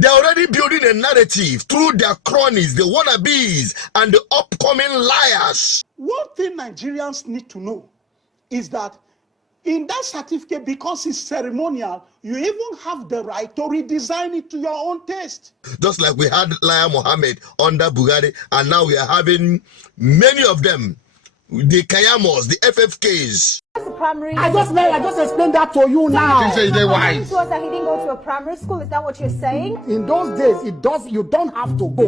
They're already building a narrative through their cronies, the wannabes, and the upcoming liars. One thing Nigerians need to know is that in that certificate, because it's ceremonial, you even have the right to redesign it to your own taste. Just like we had Liar Mohammed under Buhari, and now we are having many of them, the Kayamos, the FFKs. I just explained that to you now. You say they wise. That he didn't go to a primary school. Is that what you're saying? In those days, you don't have to go.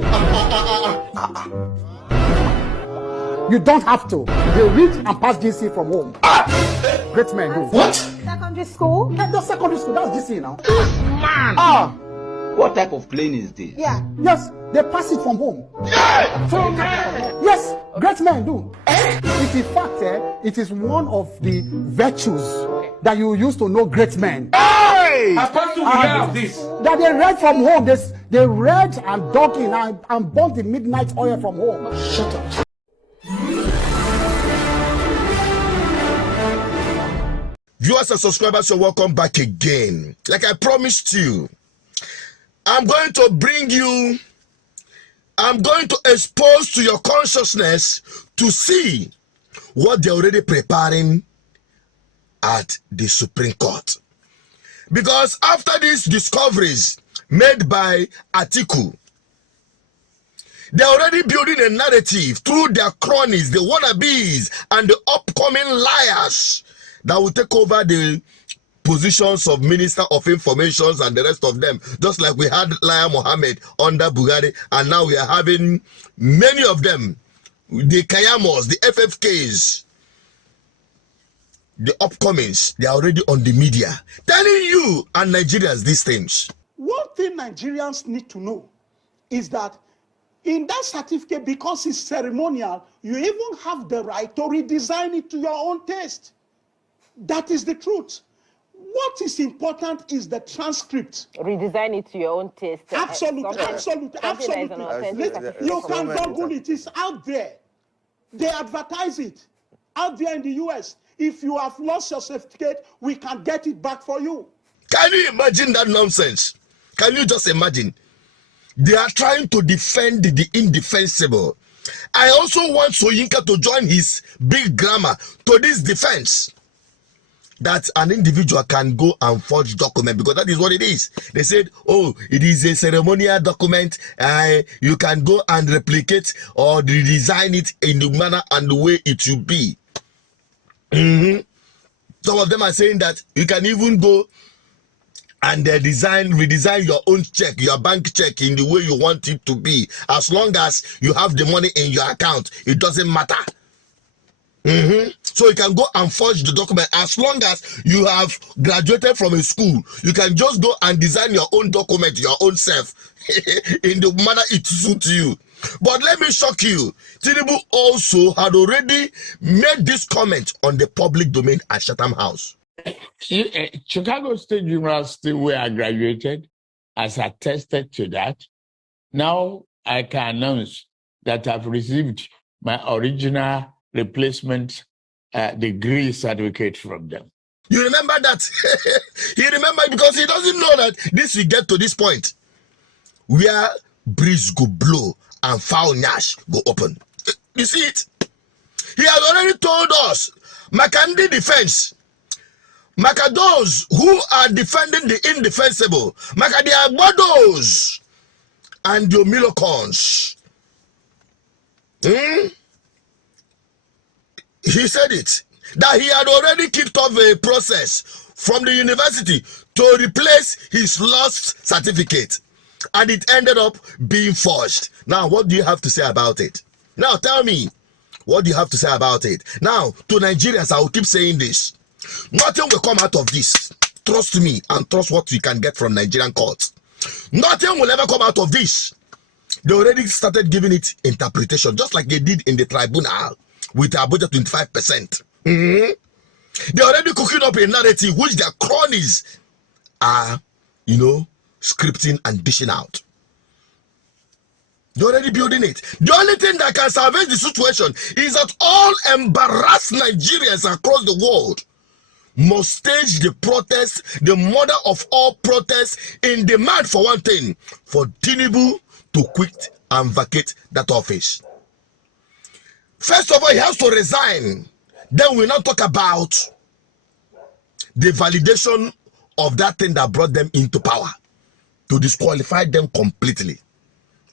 You don't have to. They read and pass GC from home. Great men do. What? Secondary school? That's secondary school. That's GC now. Man! What type of plane is this? Yeah. Yes, they pass it from home. Yes, great men do. It is fact, it is one of the virtues that you use to know great men. Hey! Apostle, we have this. That they read from home. They read and dug in and bought the midnight oil from home. Shut up. Viewers and subscribers, you're welcome back again. Like I promised you, I'm going to expose to your consciousness to see what they're already preparing at the Supreme Court. Because after these discoveries made by Atiku, they're already building a narrative through their cronies, the wannabes, and the upcoming liars that will take over the positions of Minister of Information and the rest of them. Just like we had Liar Mohammed under Buhari, and now we are having many of them, the Kayamos, the FFKs, the upcomings. They are already on the media telling you and Nigerians these things. One thing Nigerians need to know is that in that certificate, because it's ceremonial, you even have the right to redesign it to your own taste. That is the truth. What is important is the transcript. Redesign it to your own taste. Absolutely. You can Google it. It's out there. They advertise it out there in the US. If you have lost your certificate, we can get it back for you. Can you imagine that nonsense? Can you just imagine? They are trying to defend the indefensible. I also want Soyinka to join his big grammar to this defense, that an individual can go and forge document, because that is what it is. They said, oh, it is a ceremonial document. You can go and replicate or redesign it in the manner and the way it should be. Some of them are saying that you can even go and redesign your own check, your bank check, in the way you want it to be. As long as you have the money in your account, it doesn't matter. So you can go and forge the document. As long as you have graduated from a school, you can just go and design your own document, your own self, in the manner it suits you. But let me shock you, Tinubu also had already made this comment on the public domain at Chatham House. Chicago State University, where I graduated, has attested to that. Now I can announce that I've received my original replacement degree certificate from them. You remember that? He remembered because he doesn't know that this will get to this point where breeze go blow and foul Nash go open. You see it? He has already told us, Makandi defense, Maka those who are defending the indefensible, Maka the Agbados and the Omilocons. He said it, that he had already kicked off a process from the university to replace his lost certificate, and it ended up being forged. Now, what do you have to say about it? Now, tell me, what do you have to say about it? Now, to Nigerians, I will keep saying this. Nothing will come out of this. Trust me and trust what we can get from Nigerian courts. Nothing will ever come out of this. They already started giving it interpretation, just like they did in the tribunal with our budget 25%. They're already cooking up a narrative which their cronies are, scripting and dishing out. They're already building it. The only thing that can salvage the situation is that all embarrassed Nigerians across the world must stage the protest, the mother of all protests, in demand for one thing, for Tinubu to quit and vacate that office. First of all, he has to resign. Then we'll not talk about the validation of that thing that brought them into power, to disqualify them completely.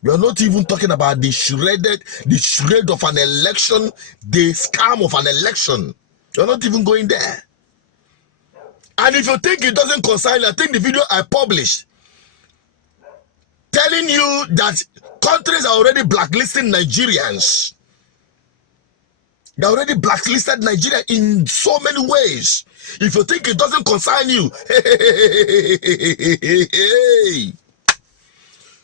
We are not even talking about the shred of an election, the scam of an election. You're not even going there. And if you think it doesn't concern you, I think the video I published telling you that countries are already blacklisting Nigerians. They already blacklisted Nigeria in so many ways. If you think it doesn't concern you,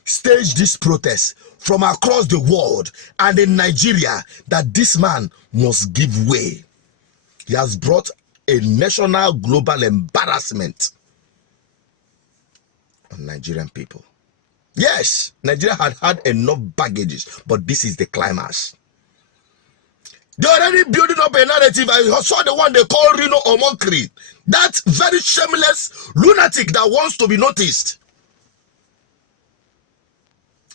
stage this protest from across the world and in Nigeria that this man must give way. He has brought a national global embarrassment on Nigerian people. Yes, Nigeria had enough baggages, but this is the climax. They're already building up a narrative. I saw the one they call Reno Omokri. That very shameless lunatic that wants to be noticed,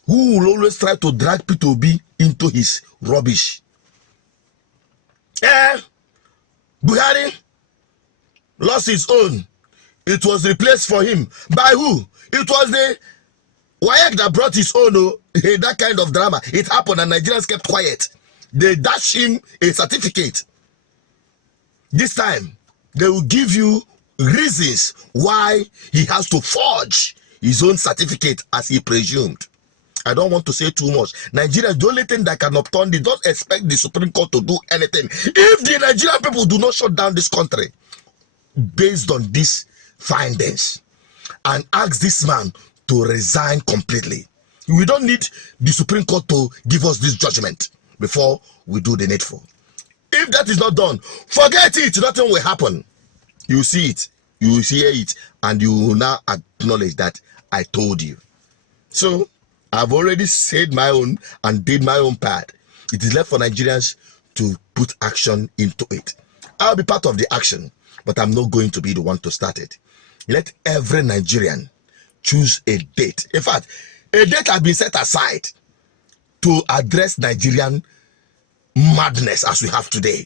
who will always try to drag P2B into his rubbish. Buhari lost his own. It was replaced for him by who? It was the WAEC that brought his own. That kind of drama. It happened and Nigerians kept quiet. They dash him a certificate. This time, they will give you reasons why he has to forge his own certificate as he presumed. I don't want to say too much. Nigeria is the only thing that can upturn this. Don't expect the Supreme Court to do anything. If the Nigerian people do not shut down this country based on these findings and ask this man to resign completely, we don't need the Supreme Court to give us this judgment before we do the needful. If that is not done, forget it. Nothing will happen. You see it, you will hear it, and you will now acknowledge that I told you. So I've already said my own and did my own part. It is left for Nigerians to put action into it. I'll be part of the action, but I'm not going to be the one to start it. Let every Nigerian choose a date. In fact, a date has been set aside to address Nigerian madness as we have today.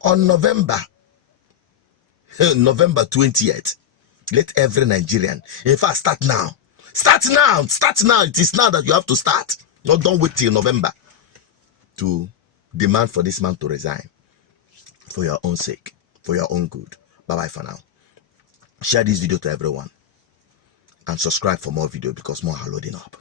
On November 20th, let every Nigerian, in fact, start now. Start now. Start now. It is now that you have to start. Don't wait till November to demand for this man to resign. For your own sake. For your own good. Bye-bye for now. Share this video to everyone. And subscribe for more videos because more are loading up.